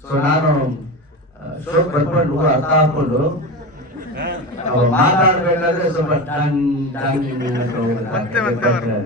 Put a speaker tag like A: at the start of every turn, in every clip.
A: So ನಾನು ಶೋಕ್ ಬರ್ಕೊಂಡು ಅರ್ಥ ಹಾಕೊಂಡು ನಾವು ಮಾತಾಡ್ಬೇಕಾದ್ರೆ ಸ್ವಲ್ಪ ಡಂಗ್ ಡಂಗ್ ಅಂತ ಹೋಗುತ್ತೆ.
B: ಮತ್ತೆ ಮತ್ತೆ ಅವರು.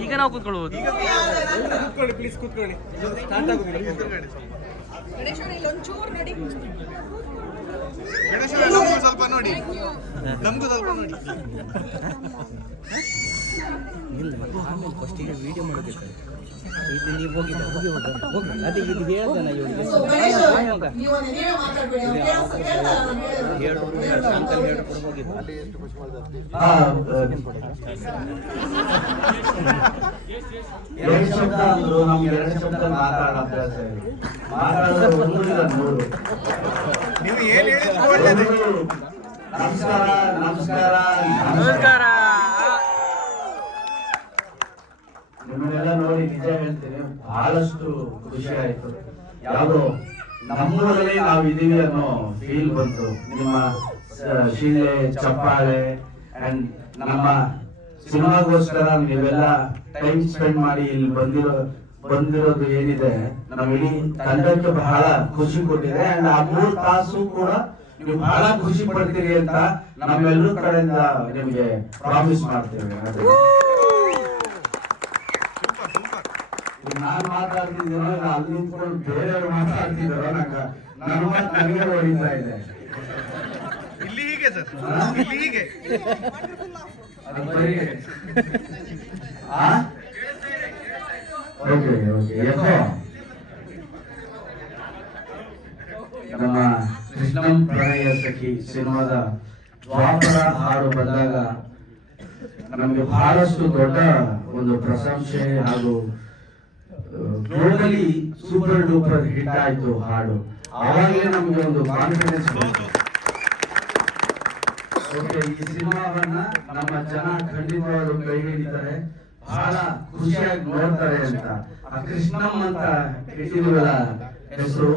C: ಈಗ ನಾವು ಕೂತ್ಕೊಳ್ಬೋದು.
B: ಕೂತ್ಕೊಳ್ಳಿ ಪ್ಲೀಸ್ ಕೂತ್ಕೊಳ್ಳಿ ಸ್ಟಾರ್ಟ್ ಆಗುದಿಲ್ಲ ಕೂತ್ಕೊಳ್ಳಿ ಗಣೇಶ ನಮಗೂ ಸ್ವಲ್ಪ ನೋಡಿ ನಮಗೂ ಸ್ವಲ್ಪ ನೋಡಿ.
C: ಫಸ್ಟಿಗೆ ವಿಡಿಯೋ ಮಾಡಬೇಕು ಇದು ನೀವು ಹೋಗಿ ಹೋಗಿ ಹೋಗ ಹೋಗಿ ಅದೇ ಇದು ಇವಳಿಗೆ
D: ಹೇಳೋದು.
C: ಹೇಳು ಅಂಕಲ್ ಹೇಳ್ಕೊಂಡು ಹೋಗಿದ್ದು
A: ಆ, ಎರಡು ಶಬ್ದ ಅಂದ್ರು ನಮ್ಗೆ ಎರಡು ಶಬ್ದ ಮಾತಾಡೋ ಅಭ್ಯಾಸ ಇದೆ ಮಾತಾಡೋದು ಒಂದು ಇಲ್ಲ ನೂರು
B: ನೀವು ಏನ್ ಹೇಳಿದ್ರು?
A: ನಮಸ್ಕಾರ ನಮಸ್ಕಾರ.
C: ನಮಸ್ಕಾರ
A: ನಿಮ್ಮನ್ನೆಲ್ಲ ನೋಡಿ ನಿಜ ಹೇಳ್ತೀನಿ ಬಹಳಷ್ಟು ಖುಷಿ ಆಯ್ತು. ಯಾವುದು ನಮ್ಮೂರಲ್ಲಿ ನಾವು ಇದೀವಿ ಅನ್ನೋ ಫೀಲ್ ಬಂತು. ನಿಮ್ಮ ಶೀಲೆ ಶಿಲೆ, ಚಪ್ಪಾಳೆ ಅಂಡ್ ನಮ್ಮ ಸಿನಿಮಾಗೋಸ್ಕರ ನೀವೆಲ್ಲ ಟೈಮ್ ಸ್ಪೆಂಡ್ ಮಾಡಿ ಇಲ್ಲಿ ಬಂದಿರೋ, ಬಂದಿರೋದು ಏನಿದೆ ನಮ್ಮ ಇಡೀ ತಂಡಕ್ಕೆ ಬಹಳ ಖುಷಿ ಕೊಟ್ಟಿದೆ. ಅಂಡ್ ಆ ಮೂರು ತಾಸು ಕೂಡ ನೀವು ಬಹಳ ಖುಷಿ ಪಡ್ತೀರಿ ಅಂತ ನಮ್ಮೆಲ್ಲರೂ ಕಡೆಯಿಂದ ನಿಮಗೆ ಪ್ರಾಮಿಸ್ ಮಾಡ್ತೇವೆ ಅದು ಈಗ ನಾನ್ ಮಾತಾಡ್ತಿದ್ದೇನೆ ಅಲ್ಲಿ ನಿಂತ್ಕೊಂಡು ಬೇರೆಯವರು ಮಾತಾಡ್ತಿದ್ದಾರೋ ನಂಗ ನನ್ನ ಮಾತು ನನಗೆ ಹೊಡಿತಾ ಇದೆ.
B: ಇಲ್ಲಿ ಹೀಗೆ ಸರ್. ಇಲ್ಲಿ ಹೀಗೆ.
A: Okay okay. ನಮ್ಮ ಕೃಷ್ಣಂ ಪ್ರಣಯ ಸಖಿ ಸಿನಿಮಾದ ದ್ವಾಪರ ಹಾಡು ಬಂದಾಗ ನಮಗೆ ಬಹಳಷ್ಟು ದೊಡ್ಡ ಒಂದು ಪ್ರಶಂಸೆ ಹಾಗೂ ಗ್ಲೋಬಲಿ ಸೂಪರ್ ಡೂಪರ್ ಹಿಟ್ ಆಯ್ತು ಹಾಡು. ಅವಾಗಲೇ ನಮಗೆ ಒಂದು ಕಾನ್ಫಿಡೆನ್ಸ್ ಬಂತು. ಓಕೆ ಈ ಸಿನಿಮಾವನ್ನ ನಮ್ಮ ಜನ ಖಂಡಿತವಾಗ್ಲೂ ಕೈ ಹಿಡಿತಾರೆ. ಬಹಳ ಖುಷಿಯಾಗಿ ನೋಡ್ತಾರೆ ಅಂತ. ಆ ಕೃಷ್ಣಂ ಅಂತ ಇಟ್ಟಿದ್ವಲ್ಲ ಹೆಸರು?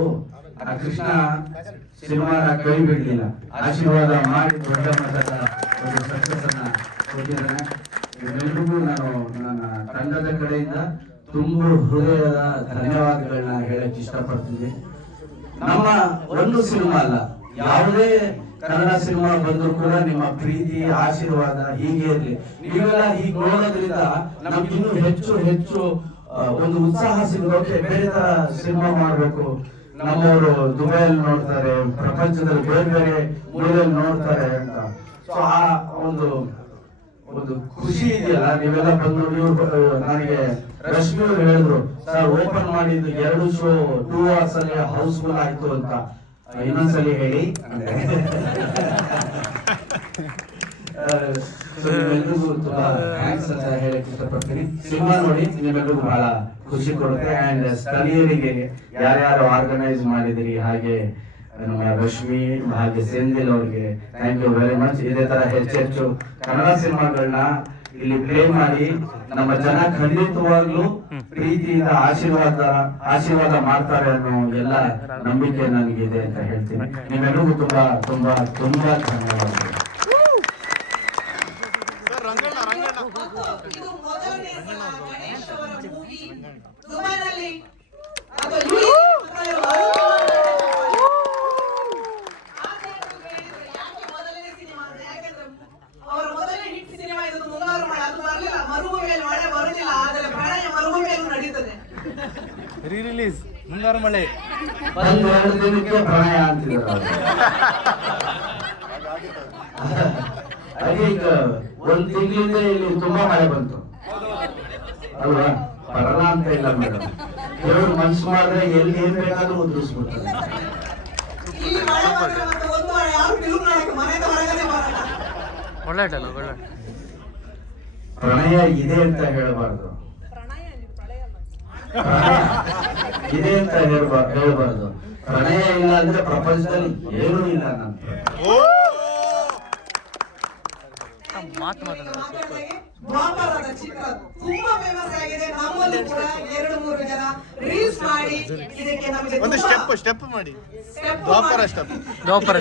A: ಆ ಕೃಷ್ಣ ಸಿನಿಮಾನ ಕೈ ಬಿಡಲಿಲ್ಲ. ಆಶೀರ್ವಾದ ಮಾಡಿ ದೊಡ್ಡ ಮಟ್ಟದ ಒಂದು ಸಕ್ಸಸ್ ಅನ್ನ ಕೊಟ್ಟಿದ್ದಾನೆ. ಇವೆಲ್ಲರಿಗೂ ನಾನು ನನ್ನ ತಂಡದ ಕಡೆಯಿಂದ ತುಂಬು ಹೃದಯದ ಧನ್ಯವಾದಗಳನ್ನ ಹೇಳಕ್ ಇಷ್ಟಪಡ್ತೀನಿ. ನಮ್ಮ ಒಂದು ಸಿನಿಮಾ ಅಲ್ಲ, ಯಾವುದೇ ಕನ್ನಡ ಸಿನಿಮಾ ಬಂದ್ರು ಕೂಡ ನಿಮ್ಮ ಪ್ರೀತಿ, ಆಶೀರ್ವಾದ ಹೀಗೆ ಇರಲಿ. ನೀವೆಲ್ಲ ಹೀಗೆ ನೋಡೋದ್ರಿಂದ ನಮ್ಗೆ ಇನ್ನೂ ಹೆಚ್ಚು ಹೆಚ್ಚು ಒಂದು ಉತ್ಸಾಹ ಸಿಗೋಕೆ ಬೇರೆ ತರ ಸಿನಿಮಾ ಮಾಡ್ಬೇಕು. ನಮ್ಮವರು ದುಬೈಯಲ್ಲಿ ನೋಡ್ತಾರೆ, ಪ್ರಪಂಚದಲ್ಲಿ ಬೇರೆ ಬೇರೆ ಮೂಲೆಯಲ್ಲಿ ನೋಡ್ತಾರೆ ಅಂತ. ಸೊ ಆ ಒಂದು ಒಂದು ಖುಷಿ ಇದೆಯಲ್ಲ ನೀವೆಲ್ಲ ಬಂದು ನನಗೆ ರಶ್ಮಿ ಅವ್ರು ಹೇಳಿದ್ರು, ಸರ್ ಓಪನ್ ಮಾಡಿದ್ದು ಎರಡು ಶೋ ಟೂ ಅವರ್ಸ್ ಅಲ್ಲಿ ಹೌಸ್ಫುಲ್ ಆಯ್ತು ಅಂತ. ಇನ್ನೊಂದ್ಸಲಿ ಹೇಳಿ. ನಿಮ್ಮೆಲ್ರಿಗೂ ತುಂಬಾ ಥ್ಯಾಂಕ್ಸ್ ಅಂತ ಹೇಳಕ್ ಇಷ್ಟಪಡ್ತೀನಿ. ಸಿನಿಮಾ ನೋಡಿ ನಿಮ್ಮೆಲ್ಲರಿಗೂ ಬಹಳ ಖುಷಿ ಕೊಡುತ್ತೆ. ಅಂಡ್ ಸ್ಥಳೀಯರಿಗೆ ಯಾರ್ಯಾರು ಆರ್ಗನೈಸ್ ಮಾಡಿದಿರಿ ಹಾಗೆ ರಶ್ಮಿ ಹಾಗೆ ಸೆಂದಿಲ್ ಅವ್ರಿಗೆ ಥ್ಯಾಂಕ್ ಯು ವೆರಿ ಮಚ್ ಇದೇ ತರ ಹೆಚ್ಚೆಚ್ಚು ಕನ್ನಡ ಸಿನಿಮಾಗಳನ್ನ ಇಲ್ಲಿ ಪ್ಲೇ ಮಾಡಿ ನಮ್ಮ ಜನ ಖಂಡಿತವಾಗ್ಲೂ ಪ್ರೀತಿಯಿಂದ ಆಶೀರ್ವಾದ ಆಶೀರ್ವಾದ ಮಾಡ್ತಾರೆ ಅನ್ನೋ ಎಲ್ಲ ನಂಬಿಕೆ ನನಗಿದೆ ಅಂತ ಹೇಳ್ತೀನಿ. ನಿಮ್ಮೆಲ್ಲರಿಗೂ ತುಂಬಾ ತುಂಬಾ ತುಂಬಾ ಧನ್ಯವಾದಗಳು
B: ಸರ್ ರಂಗಣ್ಣ ರಂಗಣ್ಣ
D: ಮತ್ತು ಇದು ಮೊದಲನೇ ಸಲ ಗಣೇಶ್ ಅವರ ಮೂವಿ ದುಬೈನಲ್ಲಿ ಅದು US ಆ ಥಿಯೇಟರ್ ಹೇಳಿದ್ರು, ಯಾಕೆ ಮೊದಲನೇ ಸಿನಿಮಾ ಅಂತ? ಯಾಕೆಂದ್ರೆ ಅವರ ಮೊದಲನೇ ಹಿಟ್ ಸಿನಿಮಾ ಇದು ಮುಂಗಾರು ಮಳೆ ಅದು ಬರಲಿಲ್ಲ ಮರುಭೂಮಿಯಲ್ಲಿ ಮಳೆ ಬರುದಿಲ್ಲ ಆದರೆ ಪ್ರಣಯ ಮರುಭೂಮಿಯಲ್ಲೂ ನಡೀತದೆ
B: ರೀ ರಿಲೀಸ್ ಮುಂಗಾರು ಮಳೆ
A: ಒಂದು ಎರಡು ದಿನಕ್ಕೆ ಪ್ರಣಯ ಅಂತಿದ್ರು ಹಾಗೆ ಈಗ ಒಂದ್ ತಿಂಗಳಿಂದ ಇಲ್ಲಿ ತುಂಬಾ ಮಳೆ ಬಂತು. ಅಲ್ವಾ? ಬರಲ್ಲ ಅಂತ ಇಲ್ಲ ಮೇಡಮ್. ದೇವ್ರು ಮನ್ಸು ಮಾಡಿದ್ರೆ ಎಲ್ಲಿ ಏನ್ ಬೇಕಾದ್ರೂ ಉದ್ರಿಸ್ಬಿಡ್ತಾರೆ. ಪ್ರಣಯ ಇದೆ ಅಂತ ಹೇಳಬಾರ್ದು.
C: ಇದೆ ಅಂತ ಹೇಳಬಾರ್ದು ಹೇಳ್ಬಾರ್ದು. ಪ್ರಣಯ ಇಲ್ಲ ಅಂದ್ರೆ ಪ್ರಪಂಚದಲ್ಲಿ ಏನೂ ಇಲ್ಲ ನಂತ
E: ಮಾತು
D: ದ್ವಾಪರದ ಚಿತ್ರ ತುಂಬಾ ಫೇಮಸ್ ಆಗಿದೆ. ನಮ್ಮಲ್ಲಿ ಕೂಡ ಎರಡು ಮೂರು ಜನ ರೀಲ್ಸ್ ಮಾಡಿ ಇದಕ್ಕೆ ನಮಗೆ
B: ಒಂದು ಸ್ಟೆಪ್ ಸ್ಟೆಪ್ ಮಾಡಿ. ದ್ವಾಪರ ಸ್ಟೆಪ್
E: ದ್ವಾಪರ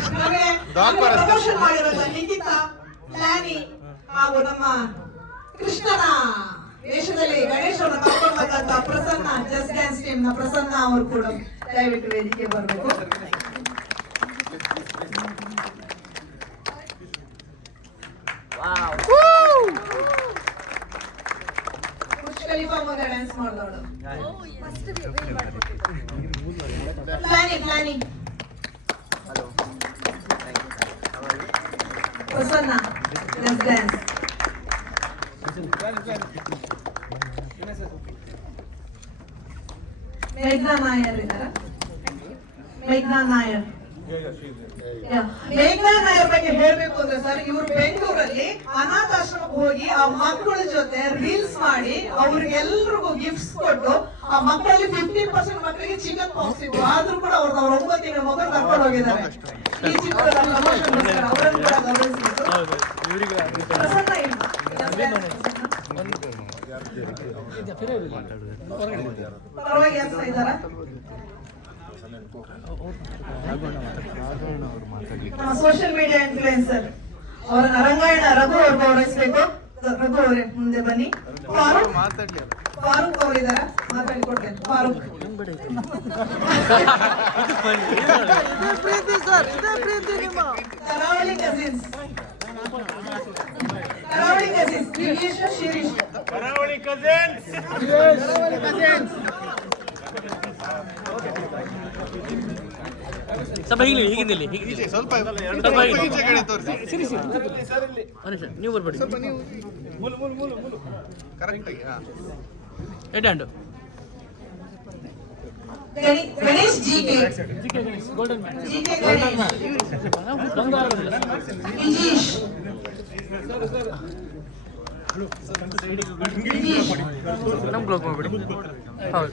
B: ದ್ವಾಪರ.
D: ಪ್ರಮೋಷನ್ ಮಾಡಿರೋದ ನಿಖಿತ ಪ್ಲಾನಿ ಹಾಗೂ ನಮ್ಮ ಕೃಷ್ಣನ ವೇಷದಲ್ಲಿ ಗಣೇಶವನ್ನು ಕರ್ಕೊಂಡು ಬಂದಂತ ಪ್ರಸನ್ನ ಜಸ್ಟ್ ಡ್ಯಾನ್ಸ್ ಟೀಮ್ನ ಪ್ರಸನ್ನ ಅವರು ಕೂಡ ದಯವಿಟ್ಟು ವೇದಿಕೆ ಬರಬೇಕು. ಡ್ಯಾನ್ಸ್ ಮಾಡಿದವಳು ಪ್ಲಾನಿ ಪ್ಲಾನಿ ಪ್ರಸನ್ನ ಜಸ್ಟ್ ಡ್ಯಾನ್ಸ್ ಮೇಘ್ನಾ ನಾಯರ್ ಇದ್ದಾರ ಮೇಘ್ನಾ ನಾಯರ್ ಯಾ. ಮೇಘ್ನಾ ನಾಯರ್ ಬಗ್ಗೆ ಹೇಳ್ಬೇಕು ಅಂದ್ರೆ ಸರ್ ಇವರು ಬೆಂಗಳೂರಲ್ಲಿ ಅನಾಥಾಶ್ರಮಕ್ಕೆ ಹೋಗಿ ಆ ಮಕ್ಕಳ ಜೊತೆ ರೀಲ್ಸ್ ಮಾಡಿ ಅವ್ರಿಗೆಲ್ರಿಗೂ ಗಿಫ್ಟ್ಸ್ ಕೊಟ್ಟು ಆ ಮಕ್ಕಳಲ್ಲಿ ಫಿಫ್ಟಿ ಪರ್ಸೆಂಟ್ ಮಕ್ಕಳಿಗೆ ಚಿಕನ್ ಪಾಕ್ಸ್ ಇತ್ತು ಆದ್ರೂ ಕೂಡ ಅವ್ರದ್ದು ಅವ್ರ ಒಂಬತ್ತು ತಿಂಗಳ ಮಗನ ಕರ್ಕೊಂಡು ಹೋಗಿದ್ದಾರೆ. ಈ ಚಿತ್ರದ ಪ್ರಮೋಷನ್ ಅವರನ್ನು ಕೂಡ ಗೌರವಿಸಬೇಕು. ಪ್ರಸನ್ನ ಇಲ್ಲ. ಪರವಾಗಿ ಅನ್ಸ್ತಾ ಇದ್ದಾರಾ? ಸೋಷಿಯಲ್ ಮೀಡಿಯಾ ಇನ್ಫ್ಲೂಯೆನ್ಸರ್ ಅವರ ರಂಗಾಯಣ ರಘು ಅವ್ರು ಗೌರವಿಸಬೇಕು ರಘು ಅವರೇ ಮುಂದೆ ಬನ್ನಿ. ಫಾರೂಕ್.
B: ಮಾತಾಡ್ಲಿ
D: ಫಾರೂಕ್ ಅವರಿದ್ದಾರ ಮಾತಾಡಿ ಕೊಡ್ತೇನೆ. ಫಾರೂಕ್. ಕರಾವಳಿ ಕಸಿನ್ಸ್. ಕರಾವಳಿ ಕಸಿನ್ಸ್. ಶಿರೀಶ್
E: ಸ್ವಲ್ಪ ಹೀಗೆ ಹೀಗಿಂದಿಲ್ಲಿ ಹೀಗೆ
B: ಸ್ವಲ್ಪ. ಈಚೆ ಕಡೆ ತೋರಿಸಿ.
E: ಮನುಷ್ಯ ನೀವು ಬರ್ಬೇಡಿ.
B: ಸ್ವಲ್ಪ ನೀವು ಕರೆಕ್ಟ್ ಆಗಿ ಹಾ.
E: ಎಡ್ ಹ್ಯಾಂಡು
D: ಗಣಿ- ಗಣೇಶ್ ಜಿ ಕೆ. ಕೆ ಗಣೇಶ್
E: ನಮ್ಮ ಬ್ಲಾಕ್ ಮಾಡ್ಬಿಡಿ. ಹೌದು.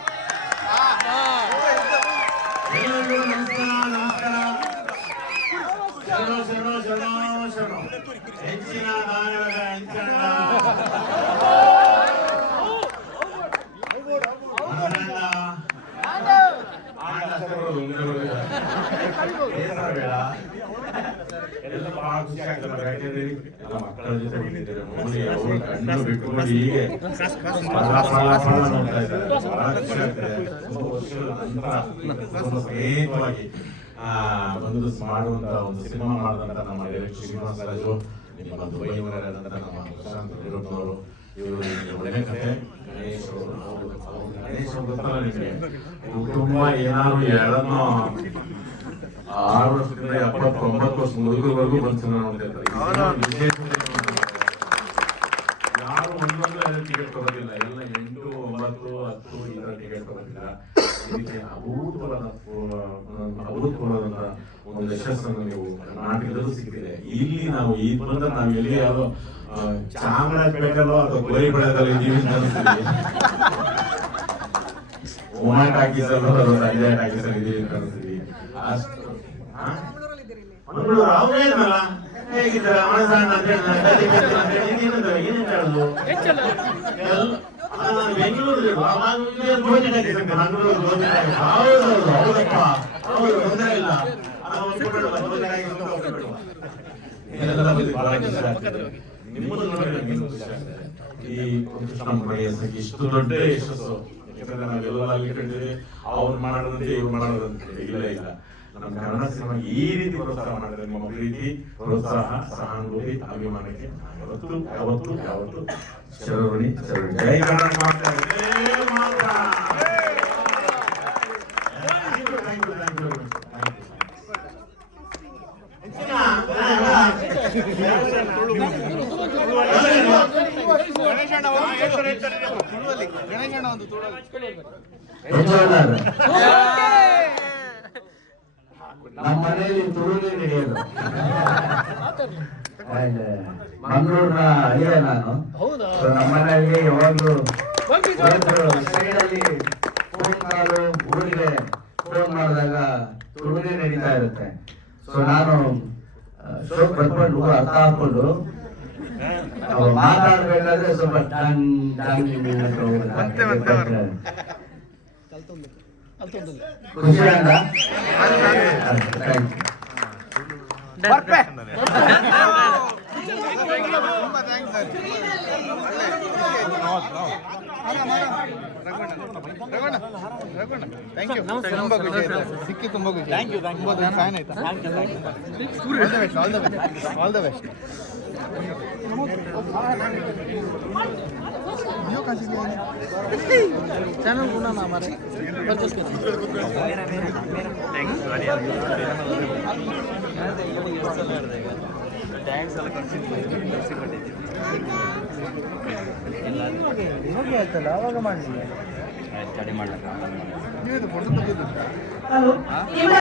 C: ಎಲ್ಲ ಬಹಳ ಖುಷಿ ಮಕ್ಕಳ ಜೊತೆ ಹೀಗೆ ಸ್ನೇಹಿತವಾಗಿ ಆ ಒಂದು ಮಾಡುವಂತ ಒಂದು ಸಿನಿಮಾ ಮಾಡಿದಂತ ನಮ್ಮ ಡೈರೆಕ್ಟರ್ ಶ್ರೀನಿವಾಸ ರಾಜು ನಿಮ್ಮ ದುಬೈಯವರಾದಂತ ನಮ್ಮ ಪ್ರಶಾಂತ್ ಭೈರಪ್ಪನವರು ಇವರು ಒಳ್ಳೆ ಕಥೆ ಗಣೇಶ್ ಗಣೇಶ್ ಗೊತ್ತಲ್ಲ ನಿಮಗೆ ಕುಟುಂಬ ಏನಾದ್ರು ಎರಡನ್ನೋ ಆರು ವರ್ಷದಿಂದ ಎಪ್ಪತ್ತೊಂಬತ್ತು ವರ್ಷ ಮುದುಕರವರೆಗೂ ಬಂದು ಯಾರು ಒಂದೊಂದು ಎರಡು ಟಿಕೆಟ್ ತಗೋದಿಲ್ಲ. ಎಲ್ಲ ಎಂಟು ಒಂಬತ್ತು ಹತ್ತು ಇದರ ಟಿಕೆಟ್ ತಗೋದಿಲ್ಲ. ಇದಕ್ಕೆ ಅಭೂತವಾದಂತ ಒಂದು ಯಶಸ್ಸನ್ನು ನೀವು ಕರ್ನಾಟಕದಲ್ಲೂ ಸಿಕ್ಕಿದೆ. ಇಲ್ಲಿ ನಾವು ಈ ಬಂದ ನಾವು ಎಲ್ಲಿ ಯಾವ್ದೋ ಆ, ಚಾಮರಾಜಪೇಟೆಲ್ಲೋ ಅಥವಾ ಗೋರಿ ಬೆಳೆದಲ್ಲೋ ಇದೀವಿ ಅಂತ ಅನ್ಸ್ತೀವಿ ಸಂಜಯ್ ಟಾಕೀಸ್ ಇದೀವಿ ಅಂತ ಅನ್ಸ್ತೀವಿ ಅಷ್ಟು? ಮಂಗಳೂರು ಅವೇನಲ್ಲ ಹೇಗಿದ್ದಾರೆ? ಅಂತ ಹೇಳಿ ನಾನು ಕತೆ ಕೇಳ್ತೀನಿ ಅಂತ ಹೇಳಿ ಇನ್ನೇನಂತ ಏನೇನು ಹೇಳೋದು ಎಲ್ಲ- ಆ, ನಾನು ಬೆಂಗಳೂರಿಗೆ ಬಾ- ನಾನು ಇಲ್ಲೇ. ಗೋಧಿ ಟಾಕೀಸ್ ಮಂಗಳೂರು ಗೋಧಿ ಹೌದು. ಈ ಇಷ್ಟು ದೊಡ್ಡ ಯಶಸ್ಸು. ಯಾಕಂದ್ರೆ ನಾವೆಲ್ಲ ಅಲ್ಲಿ ಕಂಡಿದ್ದೀವಿ ಅವ್ರು ಮಾಡೋದಂತೆ ಇವ್ರು ಮಾಡೋದಂತೆ. ಇಲ್ಲ ಇಲ್ಲ. ನಮ್ಮ ಕನ್ನಡ ಸಿನಿಮಾ ಈ ರೀತಿ ಪ್ರೋತ್ಸಾಹ ಮಾಡಿದ್ರೆ ನಿಮ್ಮ ಪ್ರೀತಿ ಪ್ರೋತ್ಸಾಹ ಸಹಾನುಭೂತಿ ಅಭಿಮಾನಕ್ಕೆ ಯಾವತ್ತು ಯಾವತ್ತು ಯಾವತ್ತು ಚರವಣಿ ಚರವಣಿ ಜೈ ಕನ್ನಡ ಮಾತಾ ಜೈ
A: ನಮ್ಮ ಮನೆಯಲ್ಲಿ ತುಳುನೇ ನಡೆಯೋದು. ಮಂಗಳೂರಿನ ಅಳಿಯ ನಾನು. ನಮ್ಮನೆಯಲ್ಲಿ ನಮ್ಮ ಮನೆಯಲ್ಲಿ ಯಾವಾಗಲೂ ಸೈಡಲ್ಲಿ ಫೋನ್ ಕಾಲು ಊರಿಗೆ ಫೋನ್ ಮಾಡಿದಾಗ ತುಳುನೇ ನಡೀತಾ ಇರುತ್ತೆ. ಸೊ ನಾನು ಶೋಕ್ ಬರ್ಕೊಂಡು ಅರ್ಥ ಹಾಕೊಂಡು ಮಾತಾಡ್ಬೇಕಾದ್ರೆ ಸ್ವಲ್ಪ ಡಂಗ್ ಡಂಗ್ ಅಂತ ಹೋಗುತ್ತೆ. ಖುಷಿ ಆಯ್ತಾ? Thank you.
B: ಥ್ಯಾಂಕ್ ಯು ಖುಷಿ ಆಯ್ತು ಸಿಕ್ಕಿ ತುಂಬಾ ಖುಷಿ ಥ್ಯಾಂಕ್ ಯು ತುಂಬಾ ಫ್ಯಾನ್ ಆಯ್ತಾ all the best all the best all the best
C: channel ಗುಣ ಮಾರೆ ಆಯ್ತಲ್ಲ ಅವಾಗ ಮಾಡಿ
B: ನೀವು ಫೋಟೋ ತೆಗೆದು
D: ಹಲೋ